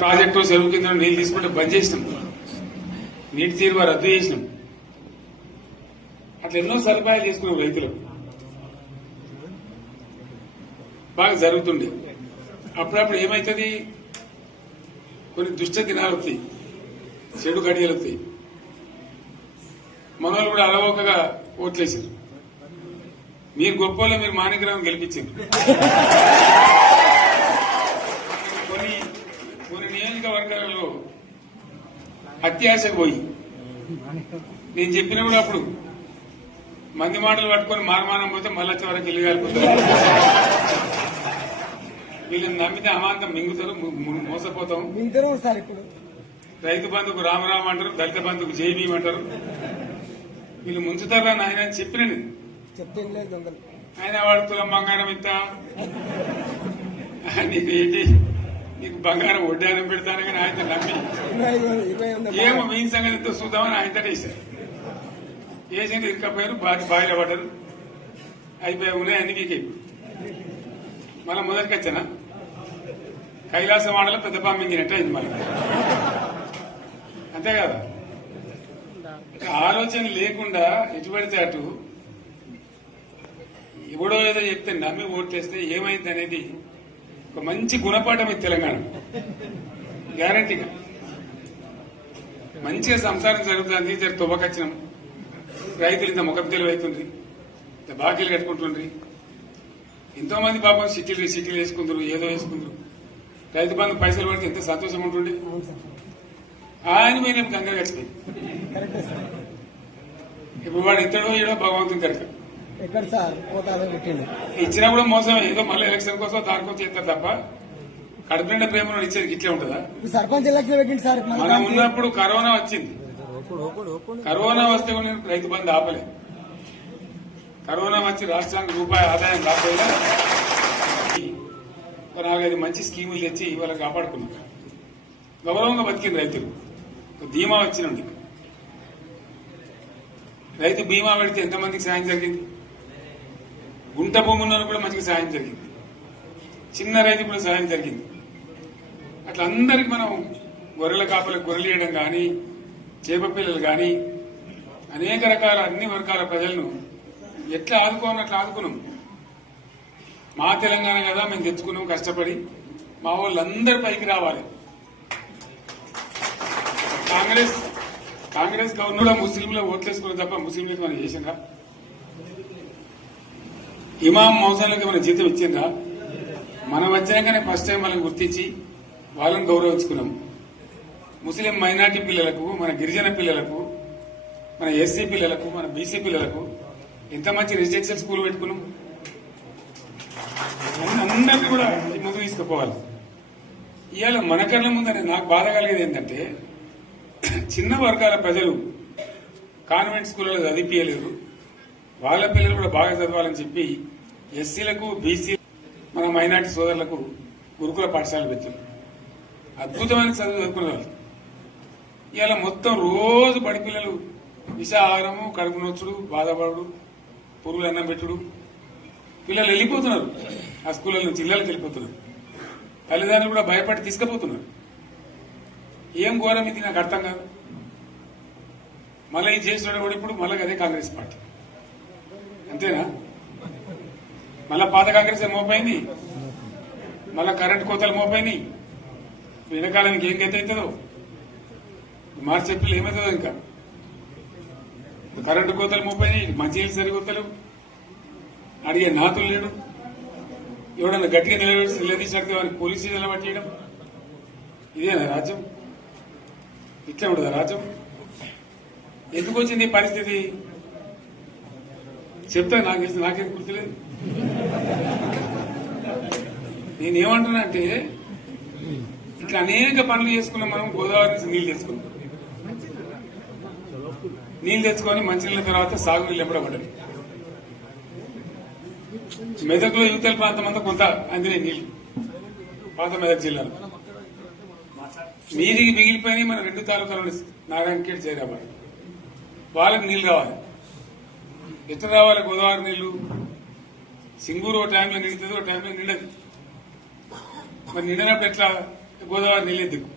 Project చెరువు కింద నీళ్లు తీసుకుంటే బంద్ చేసినాం, నీటి తీరువ రద్దు చేసినాం. అట్లా ఎన్నో సదుపాయాలు చేసుకున్నాం. రైతులకు బాగా జరుగుతుండే. అప్పుడప్పుడు ఏమవుతుంది, కొన్ని దుష్ట దినాలు వస్తాయి, చెడు గడియలు వస్తాయి. మనోళ్ళు కూడా అలవోకగా ఓట్లేసారు. మీరు గొప్పలో మీరు మాణిక్యరావు గెలిపించారు. కొన్ని నియోజకవర్గాలలో అత్యాశకు పోయి నేను చెప్పినప్పుడు అప్పుడు మంది మాటలు పట్టుకొని మారమానం పోతే మళ్ళీ వరకు ఇల్లు కాలిపోతారు. వీళ్ళని నమ్మితే అమాంతం మింగుతారు, మోసపోతాం. రైతు బంధుకు రామరామ అంటారు, దళిత బంధుకు జైబీం అంటారు. వీళ్ళు ముంచుతారా ఆయన చెప్పిన ఆయన వాడు తులం బంగారం ఇంత, నీకు ఏంటి, నీకు బంగారం వడ్డానం పెడతాను కానీ ఆయన నమ్మి ఏమో మీ సంగతి ఎంతో చూద్దామని ఆయన వేశారు. వేసింది ఇరుకపోయారు, బావిలో పడ్డారు, అయిపోయి ఉన్నాయి అన్ని మీకు. మళ్ళీ మొదటికి వచ్చానా కైలాసం ఆడలో పెద్ద పామింగినట్టు అయింది మళ్ళీ. అంతే కదా, ఆలోచన లేకుండా ఎటు పడితే అటు ఎవడో ఏదో చెప్తే నమ్మి ఓట్లేస్తే ఏమైంది అనేది ఒక మంచి గుణపాఠం ఇది తెలంగాణ. గ్యారంటీగా మంచిగా సంసారం జరుగుతుంది. జర తువ్వకొచ్చినాం, రైతులు ఇంత ముఖం తెలివైతుంది, ఇంత బాకీలు కట్టుకుంటుండ్రి. ఎంతో మంది పాపం సిటీలు వేసుకుందరు, ఏదో వేసుకుందరు. రైతు బంధు పైసలు పడితే ఎంత సంతోషం ఉంటుండే. ఆయన మీద గంగలు గడిచిపోయింది. ఇప్పుడు వాడు ఇద్దడో ఏడో భగవంతుని కనుక ఇచ్చినప్పుడు మోసం. ఏదో మళ్ళీ ఎలక్షన్ కోసం దానికోసం చేస్తారు తప్ప కడుపు నిండా ప్రేమ ఇచ్చేది ఇట్లే ఉంటుందా? సర్పంచ్ ఎలక్షన్ పెట్టింది సార్. మనం ఉన్నప్పుడు కరోనా వచ్చింది. కరోనా వస్తే కూడా నేను రైతు బంధు ఆపలేదు. కరోనా వచ్చి రాష్ట్రానికి రూపాయి ఆదాయం రాకపోయినా 4-5 మంచి స్కీములు తెచ్చి ఇవాళ కాపాడుకున్నాం. గౌరవంగా బతికింది రైతులు. బీమా వచ్చినండి. రైతు బీమా పెడితే ఎంతమందికి సాయం జరిగింది? గుంట భూమి ఉన్న కూడా మంచిగా సాయం జరిగింది. చిన్న రైతు కూడా సాయం జరిగింది. అట్లా అందరికి మనం గొర్రెల కాపలకు గొర్రెలు వేయడం కానీ, చేప పిల్లలు కానీ, అనేక రకాల అన్ని వర్గాల ప్రజలను ఎట్లా ఆదుకోవాలని అట్లా ఆదుకున్నాం. మా తెలంగాణ కదా మేము తెచ్చుకున్నాం కష్టపడి. మా వాళ్ళందరి పైకి రావాలి. కాంగ్రెస్ గవర్నర్ ముస్లింలో ఓట్లేసుకున్న తప్ప ముస్లింలకు మనం చేసిందా? ఇమాం మౌసాలకి మన జీతం ఇచ్చిందా? మనం వచ్చినాకనే ఫస్ట్ టైం వాళ్ళని గుర్తించి వాళ్ళని గౌరవించుకున్నాం. ముస్లిం మైనార్టీ పిల్లలకు, మన గిరిజన పిల్లలకు, మన ఎస్సీ పిల్లలకు, మన బీసీ పిల్లలకు ఎంత మంచి రెసిడెన్షియల్ స్కూల్ పెట్టుకున్నాం. అందరినీ కూడా ముందు తీసుకుపోవాలి. ఇవాళ మన కళ్ళ ముందని నాకు బాధ కలిగేది ఏంటంటే, చిన్న వర్గాల ప్రజలు కాన్వెంట్ స్కూళ్ళలో చదివించలేరు. వాళ్ళ పిల్లలు కూడా బాగా చదవాలని చెప్పి ఎస్సీలకు, బీసీ, మన మైనార్టీ సోదరులకు గురుకుల పాఠశాలలు పెట్టారు. అద్భుతమైన చదువు చదువుకునే వాళ్ళు. ఇవాళ మొత్తం రోజు బడి పిల్లలు విషాహారము, కడుపు నొచ్చుడు, బాధపడు, పురుగులు అన్నం పెట్టుడు. పిల్లలు వెళ్ళిపోతున్నారు ఆ స్కూళ్ళ నుంచి, ఇళ్లకి వెళ్ళిపోతున్నారు. తల్లిదండ్రులు కూడా భయపడి తీసుకుపోతున్నారు. ఏం ఘోరం ఇది నాకు అర్థం కాదు. మళ్ళీ ఇది చేసిన కూడా ఇప్పుడు మళ్ళీ అదే కాంగ్రెస్ పార్టీ. అంతేనా? మళ్ళా పాత కాంగ్రెస్ మోపోయింది, మళ్ళా కరెంట్ కోతలు మోపోయినాయి. వెనకాలం ఇంకేం గత అవుతుందో మార్చి ఏప్రిల్ ఏమవుతుందో. ఇంకా కరెంటు కోతలు మోపోయినాయి, మంచినీళ్ళు సరికొత్తలు, అడిగే నాతులు లేడు. ఎవడన్నా గట్టిగా నిలదీసినట్టు వారికి పోలీసు నిలబట్టేయడం. ఇదేనా రాజ్యం? ఇట్లా ఉండదా రాజ్యం? ఎందుకు వచ్చింది ఈ పరిస్థితి చెప్తా. నాకేం గుర్తులేదు. నేనేమంటున్నా అంటే, ఇట్లా అనేక పనులు చేసుకున్నాం మనం. గోదావరి నుంచి నీళ్లు తెచ్చుకున్నాం. నీళ్లు తెచ్చుకొని మంచినీళ్ళ తర్వాత సాగునీళ్ళు ఎంబడబడ్డాయి. మెదక్లో యువతల ప్రాంతం అంతా కొంత అందినే నీళ్లు, పాత మెదక్ జిల్లాలో. నీటికి మిగిలిపోయినాయి మన 2 తాలూకాలు, నారాయణఖేడ్, జైరాబాద్. వాళ్ళకి నీళ్లు కావాలి. ఎట్లా రావాలి గోదావరి నీళ్లు? సింగూరు ఓ టైంలో నిండుతుంది, ఓ టైంలో నిండదు. మరి నిండినప్పుడు ఎట్లా? గోదావరి నీళ్ళే దిక్కు